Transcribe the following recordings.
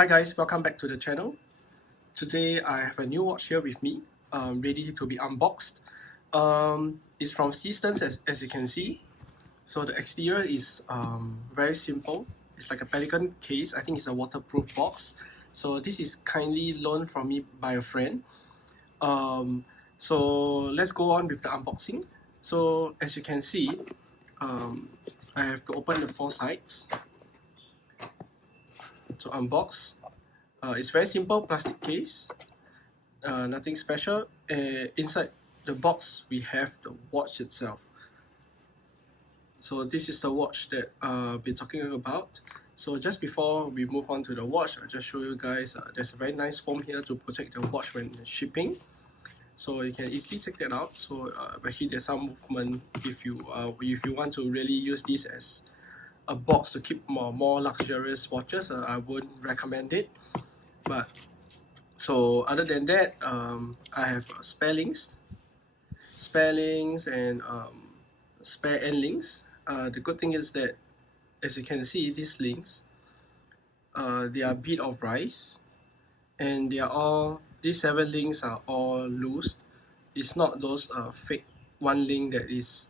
Hi guys, welcome back to the channel. Today I have a new watch here with me, ready to be unboxed. It's from Seasons as you can see. So the exterior is very simple. It's like a pelican case. I think it's a waterproof box. So this is kindly loaned from me by a friend. So let's go on with the unboxing. So as you can see, I have to open the four sides to unbox. It's very simple plastic case, nothing special. Inside the box we have the watch itself. So this is the watch that I'll be talking about. So just before we move on to the watch, I'll just show you guys there's a very nice foam here to protect the watch when shipping. So you can easily check that out. So actually there's some movement if you want to really use this as a box to keep more luxurious watches. I wouldn't recommend it. But so other than that, I have spare links and spare end links. The good thing is that, as you can see, these links, they are bead of rice, and these 7 links are all loose. It's not those fake one link that is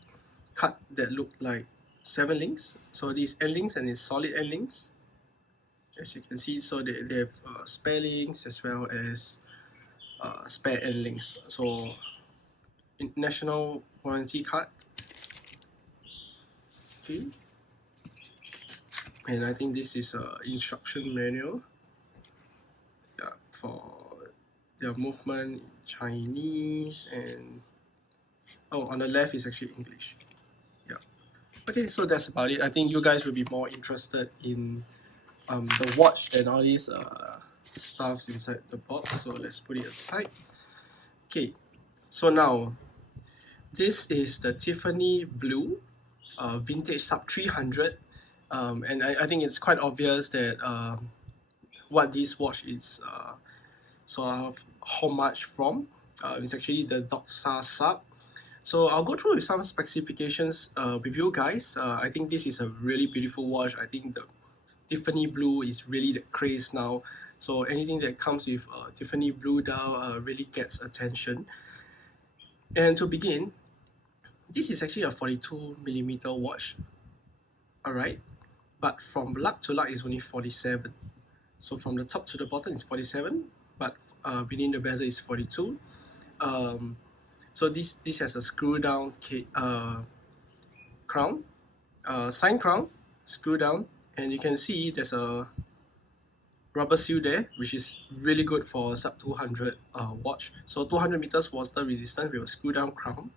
cut that look like 7 links. So these end links and it's solid end links, as you can see. So they have spare links as well as spare end links. So national warranty card. Okay, and I think this is a instruction manual, yeah, for their movement in Chinese, and on the left is actually English. Yeah. Okay, so that's about it. I think you guys will be more interested in the watch than all these stuffs inside the box. So let's put it aside. Okay, so now this is the Tiffany Blue vintage sub 300, and I think it's quite obvious that what this watch is sort of homage from. It's actually the Doxa sub. So I'll go through with some specifications with you guys. I think this is a really beautiful watch. I think the Tiffany Blue is really the craze now. So anything that comes with Tiffany Blue dial really gets attention. And to begin, this is actually a 42mm watch. Alright, but from lug to lug is only 47. So from the top to the bottom is 47, but within the bezel is 42. So this has a screw down crown, sign crown, screw down, and you can see there's a rubber seal there, which is really good for sub 200 watch. So 200 meters water resistant with a screw down crown.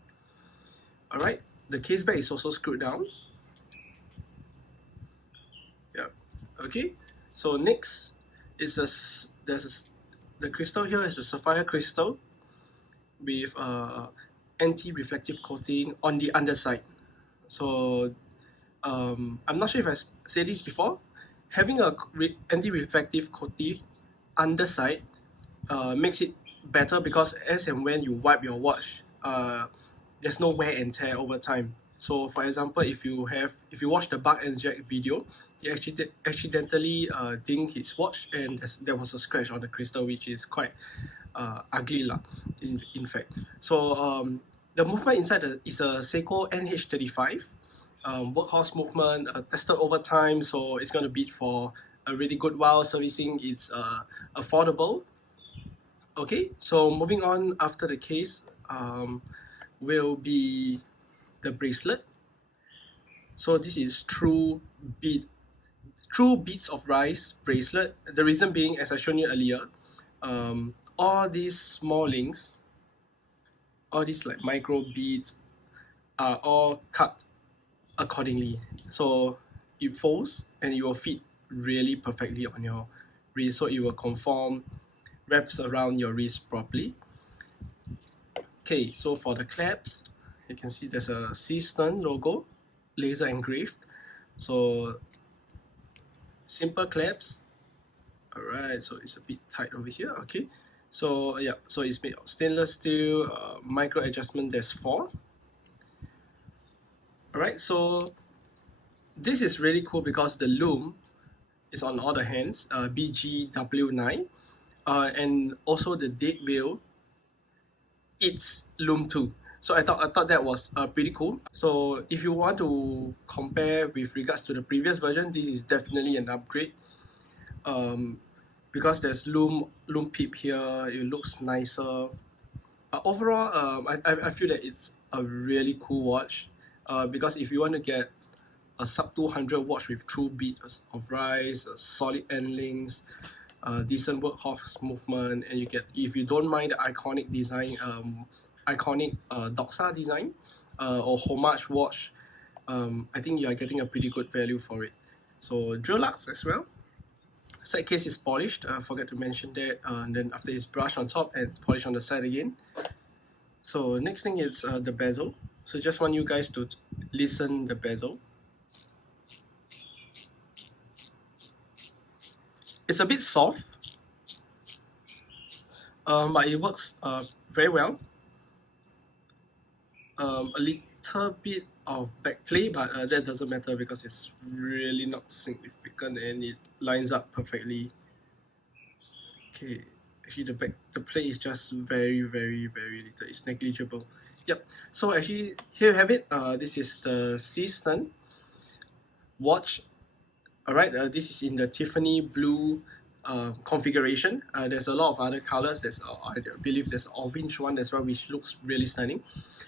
Alright, the case back is also screwed down. Yeah. Okay, so next is the crystal here is a sapphire crystal with anti-reflective coating on the underside. So I'm not sure if I said this before. Having a anti-reflective coating underside makes it better because as and when you wipe your watch, there's no wear and tear over time. So for example, if you watch the Buck and Jack video, he actually accidentally dinged his watch, and there was a scratch on the crystal, which is quite ugly lah, in fact. So the movement inside is a Seiko NH35 workhorse movement, tested over time, so it's going to beat for a really good while. Servicing it's affordable. Okay, so moving on after the case will be the bracelet. So this is true beads of rice bracelet. The reason being, as I shown you earlier, all these small links, all these like micro beads, are all cut accordingly. So it folds and it will fit really perfectly on your wrist, so it will conform, wraps around your wrist properly. Okay, so for the clasps, you can see there's a Seaston logo, laser engraved. So simple clasps. Alright, so it's a bit tight over here. Okay, so yeah, so it's made of stainless steel, micro adjustment, there's 4. Alright, so this is really cool because the loom is on all the hands, BGW9, and also the date wheel, it's Lume 2. So I thought that was pretty cool. So if you want to compare with regards to the previous version, this is definitely an upgrade. Because there's Lume Peep here, it looks nicer. Overall, I feel that it's a really cool watch. Because if you want to get a sub 200 watch with true beat of rise, solid end links, decent workhorse movement, and you get, if you don't mind the iconic design, iconic Doxa design, or homage watch, I think you are getting a pretty good value for it. So drill lugs as well. Side case is polished. Forget to mention that. And then after it's brushed on top and polished on the side again. So next thing is the bezel. So just want you guys to listen the bezel. It's a bit soft, but it works very well. A little bit of backplay, but that doesn't matter because it's really not significant and it lines up perfectly. Okay, actually the play is just very little. It's negligible. Yep. So actually here you have it. This is the Seaston watch. Alright, this is in the Tiffany blue configuration. There's a lot of other colors. There's I believe there's an orange one as well, which looks really stunning.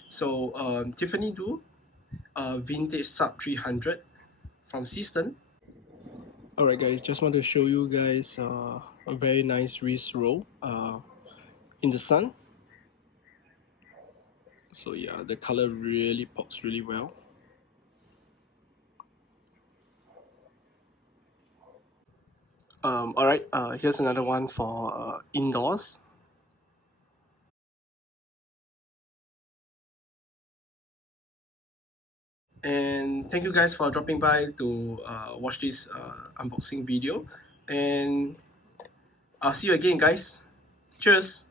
So Tiffany do vintage sub 300 from Seaston. Alright guys, just want to show you guys a very nice wrist roll in the sun. So yeah, the color really pops really well. Alright, here's another one for indoors. And thank you guys for dropping by to watch this unboxing video. And I'll see you again, guys. Cheers!